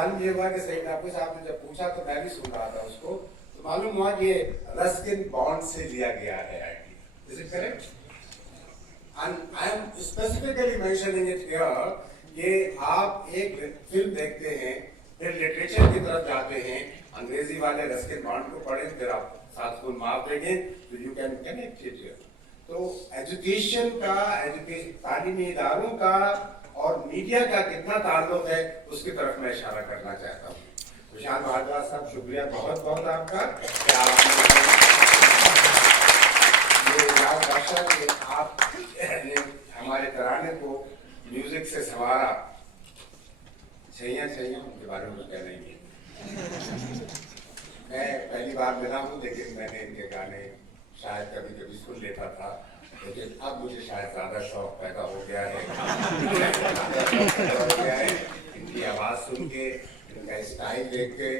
मालूम ये हुआ कि सही ठाकुर साहब ने जब पूछा तो मैं भी सुन रहा था उसको, तो मालूम हुआ कि रस्किन बॉन्ड से लिया गया है ID. Is it correct? And I am specifically mentioning it here कि आप एक फिल्म देखते हैं, फिर लिटरेचर की तरफ जाते हैं, अंग्रेजी वाले रस्किन बॉन्ड को पढ़ें, फिर आप साथ को माफ देंगे, तो you can connect it here. तो एजुकेशन का, तालीमी इदारों का और मीडिया का कितना ताल्लुक है उसकी तरफ मैं इशारा करना चाहता हूँ। विशाल भारद्वाज साहब, शुक्रिया बहुत बहुत आपका कि आपने ये याद रखा कि आपने हमारे तराने को म्यूजिक से संवारा। छैया छैया उनके बारे में कह रही है। मैं पहली बार मिला हूँ, लेकिन मैंने इनके गाने शायद कभी कभी सुन लेता था, लेकिन अब मुझे शायद ज्यादा शौक पैदा हो गया है इनकी आवाज सुन के, इनका स्टाइल देख के।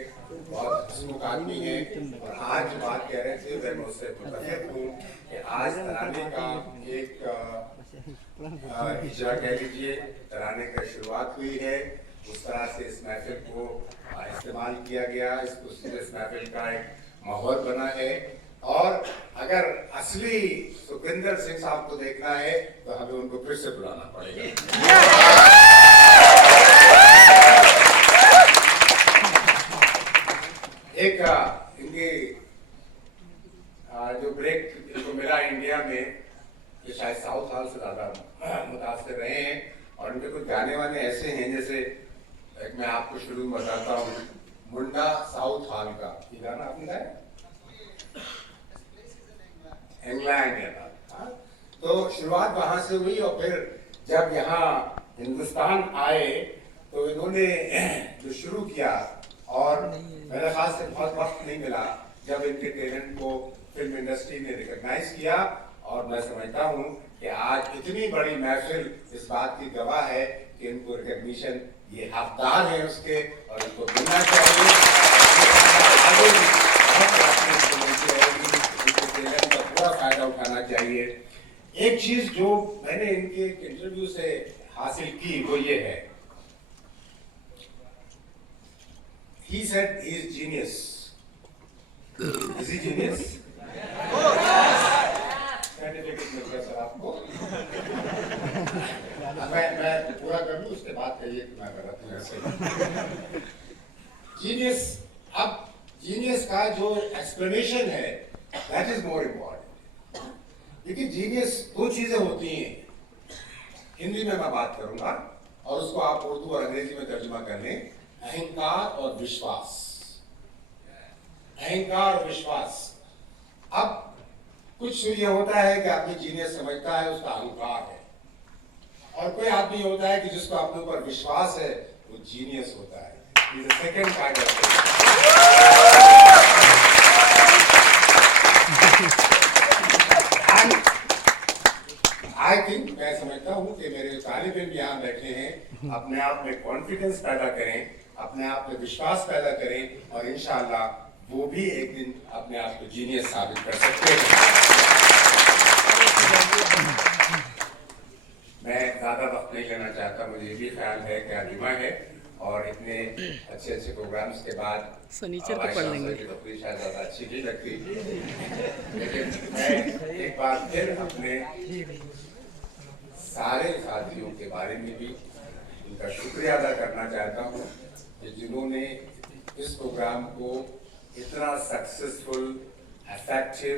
बहुत हंसमुख आदमी है। और आज बात कह रहे थे, मैं उससे मुतफिक हूँ कि आज तराने का एक हिजरा कह लीजिए, तराने का शुरुआत हुई है। उस तरह से इस महफिल को इस्तेमाल किया गया, इस महफिल का एक माहौल बना है। और अगर असली सुखविंदर सिंह साहब को देखना है तो हमें उनको फिर से बुलाना पड़ेगा। एक इनके जो ब्रेक इनको मिला इंडिया में, ये शायद साउथ हॉल से ज्यादा मुतासिर रहे हैं। और इनके कुछ गाने वाने ऐसे हैं, जैसे एक मैं आपको शुरू में बताता हूँ, मुंडा साउथ हॉल का ये गाना आपने गाया, इंग्लैंड है ना। तो शुरुआत वहां से हुई और फिर जब यहाँ हिंदुस्तान आए तो इन्होंने जो शुरू किया, और मेरे ख्याल से बहुत वक्त नहीं मिला जब इनके टैलेंट को फिल्म इंडस्ट्री ने रिकॉग्नाइज किया। और मैं समझता हूँ कि आज इतनी बड़ी महफिल इस बात की गवाह है कि इनको रिकॉग्निशन ये हकदार है उसके, और इनको मिलना चाहिए। पूरा फायदा उठाना चाहिए। एक चीज जो मैंने इनके इंटरव्यू से हासिल की वो ये है, he said he is genius. Is he genius? Certificate मिल गया सर आपको। मैं पूरा कर लूं, उसके बाद कहिए कि मैं गलत हूं ऐसे। जीनियस, अब जीनियस का जो एक्सप्लेनेशन है दैट इज मोर इम्पोर्टेंट। देखिए जीनियस दो चीजें होती हैं, हिंदी में मैं बात करूंगा और उसको आप उर्दू और अंग्रेजी में तर्जुमा कर लें। अहंकार और विश्वास, अहंकार और विश्वास। अब कुछ ये होता है कि आदमी जीनियस समझता है, उसका अहंकार है, और कोई आदमी होता है कि जिसको अपने ऊपर विश्वास है वो जीनियस होता है। Second kind of I think, मैं समझता हूँ कि मेरे तालिब इल्म यहाँ बैठे हैं, अपने आप में कॉन्फिडेंस पैदा करें, अपने आप में विश्वास पैदा करें, और इंशाअल्लाह वो भी एक दिन अपने आप को जीनियस साबित कर सकते हैं। मैं ज्यादा वक्त नहीं लेना चाहता, मुझे ये भी ख्याल है कि अजीमा है और इतने अच्छे अच्छे प्रोग्राम्स के बाद सनीचर को पढ़ लेंगे तो शायद ज्यादा अच्छी नहीं लगती, लेकिन मैं एक बार फिर अपने सारे साथियों के बारे में भी उनका शुक्रिया अदा करना चाहता हूँ कि जिन्होंने इस प्रोग्राम को इतना सक्सेसफुल, इफेक्टिव,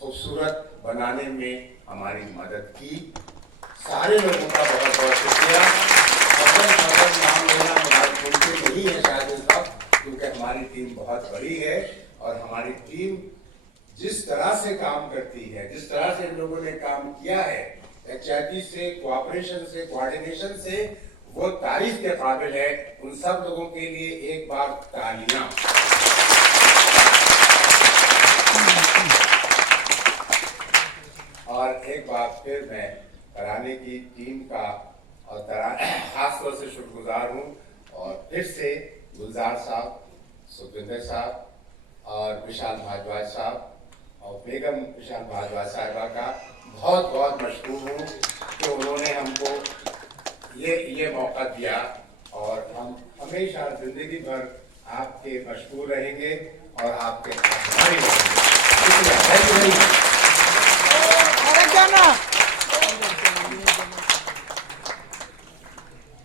खूबसूरत बनाने में हमारी मदद की। सारे लोगों का बहुत बहुत शुक्रिया। नाम लेना हमारे मुमकिन नहीं है शायद इस वक्त, क्योंकि हमारी टीम बहुत बड़ी है और हमारी टीम जिस तरह से काम करती है, जिस तरह से इन लोगों ने काम किया है, यकजहती से, कोऑपरेशन से, कोऑर्डिनेशन से, वो तारीफ के काबिल है। उन सब लोगों के लिए एक बार तालियां। और एक बार फिर मैं तराने की टीम का और खास तौर से शुक्रगुजार हूँ, और फिर से गुलजार साहब, सुखविंदर साहब और विशाल भारद्वाज साहब और बेगम विशाल भारद्वाज साहिबा का बहुत बहुत मशकूर हूँ कि उन्होंने हमको ये मौका दिया, और हम हमेशा जिंदगी भर आपके मशहूर रहेंगे और आपके आभारी रहेंगे। शुक्रिया, थैंक यू वेरी मच।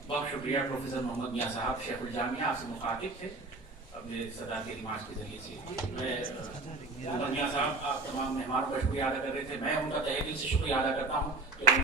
बहुत शुक्रिया प्रोफेसर मोहम्मद मियां साहब, शेखुल जामिया आपसे मुखातिब थे अपने सदारती रिमार्क के जरिए से। मैं मोहम्मद मियां साहब आप तमाम मेहमानों का शुक्रिया अदा कर रहे थे, मैं उनका तहे दिल से शुक्रिया अदा करता हूँ।